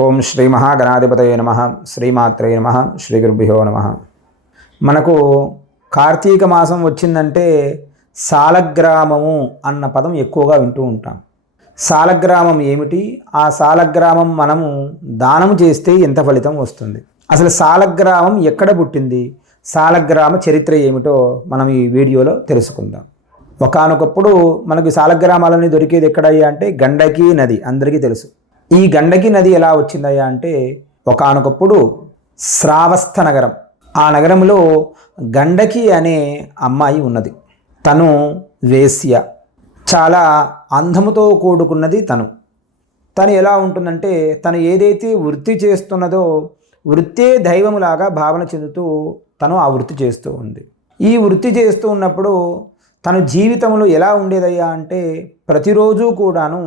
ఓం శ్రీ మహాగణాధిపతయే నమః శ్రీమాత్రే నమః శ్రీ గురుభ్యో నమః. మనకు కార్తీక మాసం వచ్చిందంటే సాలగ్రామము అన్న పదం ఎక్కువగా వింటూ ఉంటాం. సాలగ్రామం ఏమిటి? ఆ సాలగ్రామం మనము దానం చేస్తే ఎంత ఫలితం వస్తుంది? అసలు సాలగ్రామం ఎక్కడ పుట్టింది? సాలగ్రామ చరిత్ర ఏమిటో మనం ఈ వీడియోలో తెలుసుకుందాం. ఒకానొకప్పుడు మనకు సాలగ్రామాలన్నీ దొరికేది ఎక్కడయ్యా అంటే గండకీ నది, అందరికీ తెలుసు. ఈ గండకీ నది ఎలా వచ్చిందయ్యా అంటే ఒకానొకప్పుడు శ్రావస్థ నగరం, ఆ నగరంలో గండకి అనే అమ్మాయి ఉన్నది. తను వేశ్య, చాలా అందముతో కూడుకున్నది. తను ఎలా ఉంటుందంటే తను ఏదైతే వృత్తి చేస్తున్నదో వృత్తే దైవములాగా భావన చెందుతూ తను ఆ వృత్తి చేస్తూ ఉంది. ఈ వృత్తి చేస్తూ ఉన్నప్పుడు తన జీవితంలో ఎలా ఉండేదయ్యా అంటే ప్రతిరోజు కూడాను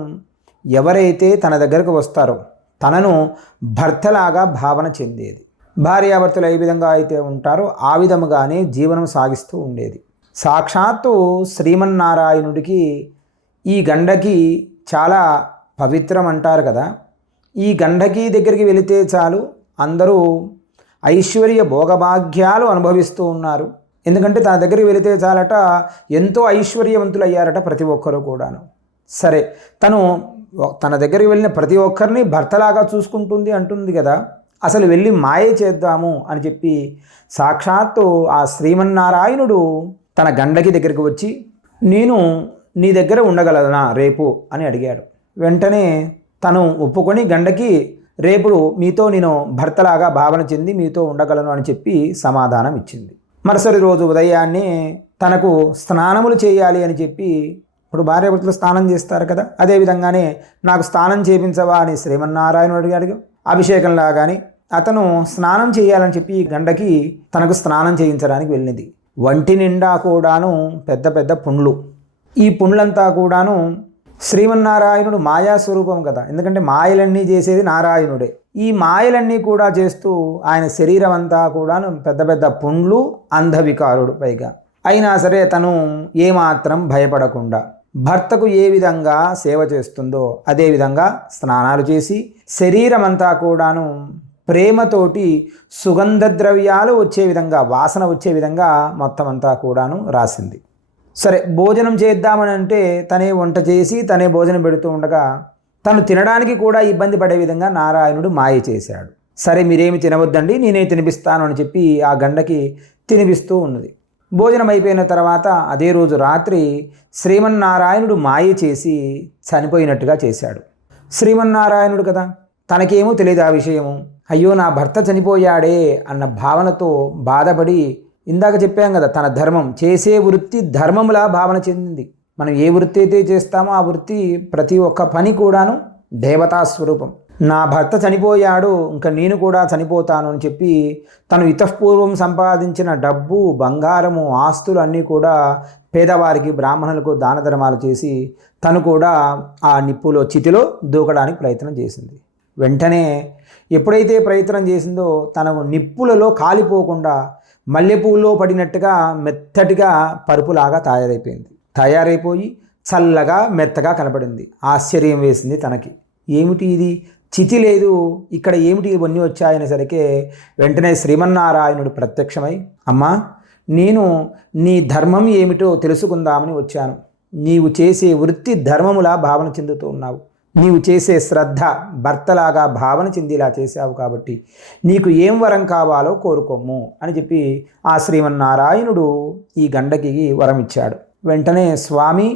ఎవరైతే తన దగ్గరకు వస్తారో తనను భర్తలాగా భావన చెందేది. భార్యాభర్తలు ఏ విధంగా అయితే ఉంటారో ఆ విధముగానే జీవనం సాగిస్తూ ఉండేది. సాక్షాత్తు శ్రీమన్నారాయణుడికి ఈ గండకి చాలా పవిత్రం అంటారు కదా. ఈ గండకి దగ్గరికి వెళితే చాలు అందరూ ఐశ్వర్య భోగభాగ్యాలు అనుభవిస్తూ ఉన్నారు. ఎందుకంటే తన దగ్గరికి వెళితే చాలట ఎంతో ఐశ్వర్యవంతులు అయ్యారట ప్రతి ఒక్కరూ కూడాను. సరే, తన దగ్గరికి వెళ్ళిన ప్రతి ఒక్కరిని భర్తలాగా చూసుకుంటుంది అంటుంది కదా. అసలు వెళ్ళి మాయ చేద్దాము అని చెప్పి సాక్షాత్తు ఆ శ్రీమన్నారాయణుడు తన గండకి దగ్గరికి వచ్చి నేను నీ దగ్గర ఉండగలనా రేపు అని అడిగాడు. వెంటనే తను ఒప్పుకొని గండకి రేపు మీతో నేను భర్తలాగా భావన చెంది మీతో ఉండగలను అని చెప్పి సమాధానం ఇచ్చింది. మరుసటి రోజు ఉదయాన్నే తనకు స్నానములు చేయాలి అని చెప్పి, ఇప్పుడు భార్యాభర్తలు స్నానం చేస్తారు కదా, అదేవిధంగానే నాకు స్నానం చేయించవా అని శ్రీమన్నారాయణుడు అడిగాడు. అభిషేకంలాగానే అతను స్నానం చేయాలని చెప్పి గండకి తనకు స్నానం చేయించడానికి వెళ్ళింది. వంటి నిండా కూడాను పెద్ద పెద్ద పుండ్లు. ఈ పుండ్లంతా కూడాను శ్రీమన్నారాయణుడు మాయాస్వరూపం కదా, ఎందుకంటే మాయలన్నీ చేసేది నారాయణుడే. ఈ మాయలన్నీ కూడా చేస్తూ ఆయన శరీరం అంతా కూడాను పెద్ద పెద్ద పుండ్లు, అంధవికారుడు పైగా. అయినా సరే తను ఏమాత్రం భయపడకుండా భర్తకు ఏ విధంగా సేవ చేస్తుందో అదేవిధంగా స్నానాలు చేసి శరీరం అంతా కూడాను ప్రేమతోటి సుగంధ ద్రవ్యాలు వచ్చే విధంగా, వాసన వచ్చే విధంగా మొత్తం అంతా కూడాను రాసింది. సరే, భోజనం చేద్దామని అంటే తనే వంట చేసి తనే భోజనం పెడుతూ ఉండగా తను తినడానికి కూడా ఇబ్బంది పడే విధంగా నారాయణుడు మాయ చేశాడు. సరే, మీరేమి తినవద్దండి, నేనే తినిపిస్తాను అని చెప్పి ఆ గండకి తినిపిస్తూ ఉన్నది. భోజనం అయిపోయిన తర్వాత అదే రోజు రాత్రి శ్రీమన్నారాయణుడు మాయ చేసి చనిపోయినట్టుగా చేశాడు. శ్రీమన్నారాయణుడు కదా, తనకేమో తెలియదు ఆ విషయము. అయ్యో నా భర్త చనిపోయాడే అన్న భావనతో బాధపడి, ఇందాక చెప్పాం కదా తన ధర్మం, చేసే వృత్తి ధర్మములా భావన చెందింది. మనం ఏ వృత్తి అయితే చేస్తామో ఆ వృత్తి ప్రతి ఒక్క పని కూడాను దేవతా స్వరూపం. నా భర్త చనిపోయాడు, ఇంకా నేను కూడా చనిపోతాను అని చెప్పి తను ఇతఃపూర్వం సంపాదించిన డబ్బు, బంగారము, ఆస్తులు అన్నీ కూడా పేదవారికి, బ్రాహ్మణులకు దాన ధర్మాలు చేసి తను కూడా ఆ నిప్పులో, చితిలో దూకడానికి ప్రయత్నం చేసింది. వెంటనే ఎప్పుడైతే ప్రయత్నం చేసిందో తనకు నిప్పులలో కాలిపోకుండా మల్లెపూలో పడినట్టుగా మెత్తటిగా పరుపులాగా తయారైపోయి చల్లగా మెత్తగా కనపడింది. ఆశ్చర్యం వేసింది తనకి. ఏమిటి ఇది, చితి లేదు, ఇక్కడ ఏమిటి ఇవన్నీ వచ్చాయనేసరికి వెంటనే శ్రీమన్నారాయణుడు ప్రత్యక్షమై, అమ్మా నేను నీ ధర్మం ఏమిటో తెలుసుకుందామని వచ్చాను. నీవు చేసే వృత్తి ధర్మములా భావన చెందుతూ ఉన్నావు. నీవు చేసే శ్రద్ధ భర్తలాగా భావన చెందిలా చేశావు కాబట్టి నీకు ఏం వరం కావాలో కోరుకోము అని చెప్పి ఆ శ్రీమన్నారాయణుడు ఈ గండకి వరం ఇచ్చాడు. వెంటనే స్వామి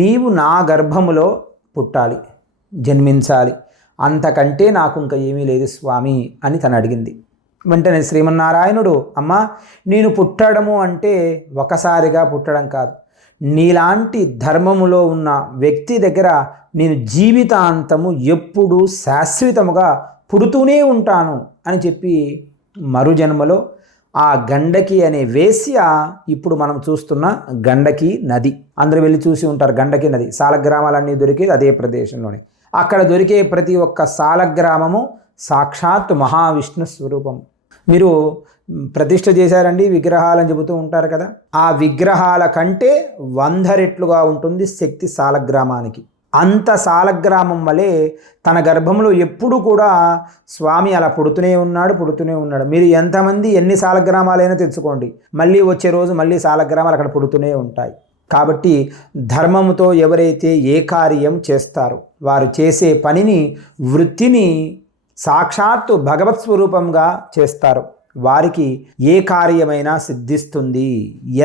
నీవు నా గర్భములో పుట్టాలి, జన్మించాలి, అంతకంటే నాకు ఇంకా ఏమీ లేదు స్వామి అని తను అడిగింది. వెంటనే శ్రీమన్నారాయణుడు, అమ్మా నేను పుట్టడము అంటే ఒకసారిగా పుట్టడం కాదు, నీలాంటి ధర్మములో ఉన్న వ్యక్తి దగ్గర నేను జీవితాంతము ఎప్పుడూ శాశ్వతముగా పుడుతూనే ఉంటాను అని చెప్పి మరుజన్మలో ఆ గండకి అనే వేశ్య ఇప్పుడు మనం చూస్తున్న గండకి నది, అందరూ వెళ్ళి చూసి ఉంటారు. గండకి నది సాలగ్రామాలన్నీ దొరికేది అదే ప్రదేశంలోనే. అక్కడ దొరికే ప్రతి ఒక్క సాలగ్రామము సాక్షాత్ మహావిష్ణు స్వరూపం. మీరు ప్రతిష్ఠ చేశారండి విగ్రహాలని చెబుతూ ఉంటారు కదా, ఆ విగ్రహాల కంటే 100 రెట్లుగా ఉంటుంది శక్తి సాలగ్రామానికి. అంత సాలగ్రామం వలె తన గర్భంలో ఎప్పుడు కూడా స్వామి అలా పుడుతూనే ఉన్నాడు. మీరు ఎంతమంది ఎన్ని సాలగ్రామాలైనా తెచ్చుకోండి, మళ్ళీ వచ్చే రోజు మళ్ళీ సాలగ్రామాలు అక్కడ పుడుతూనే ఉంటాయి. కాబట్టి ధర్మముతో ఎవరైతే ఏ కార్యం చేస్తారో వారు చేసే పనిని, వృత్తిని సాక్షాత్తు భగవత్ స్వరూపంగా చేస్తారు. వారికి ఏ కార్యమైనా సిద్ధిస్తుంది,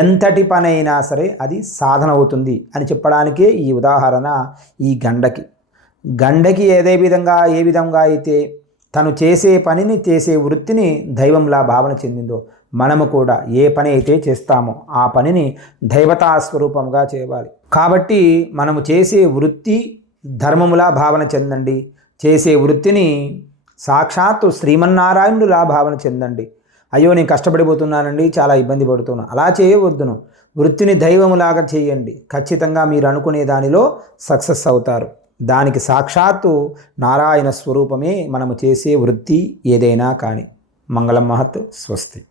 ఎంతటి పనైనా సరే అది సాధన అవుతుంది అని చెప్పడానికే ఈ ఉదాహరణ. ఈ గండకి ఏ విధంగా అయితే తను చేసే పనిని, చేసే వృత్తిని దైవంలా భావన చెందిందో, మనము కూడా ఏ పని అయితే చేస్తామో ఆ పనిని దైవతా స్వరూపంగా చేయాలి. కాబట్టి మనము చేసే వృత్తి ధర్మములా భావన చెందండి, చేసే వృత్తిని సాక్షాత్తు శ్రీమన్నారాయణుడులా భావన చెందండి. అయ్యో నేను కష్టపడిపోతున్నానండి, చాలా ఇబ్బంది పడుతున్నాను, అలా చేయవద్దును. వృత్తిని దైవములాగా చేయండి, ఖచ్చితంగా మీరు అనుకునే దానిలో సక్సెస్ అవుతారు. దానికి సాక్షాత్తు నారాయణ స్వరూపమే మనము చేసే వృత్తి ఏదైనా కానీ. మంగళం మహత్. స్వస్తి.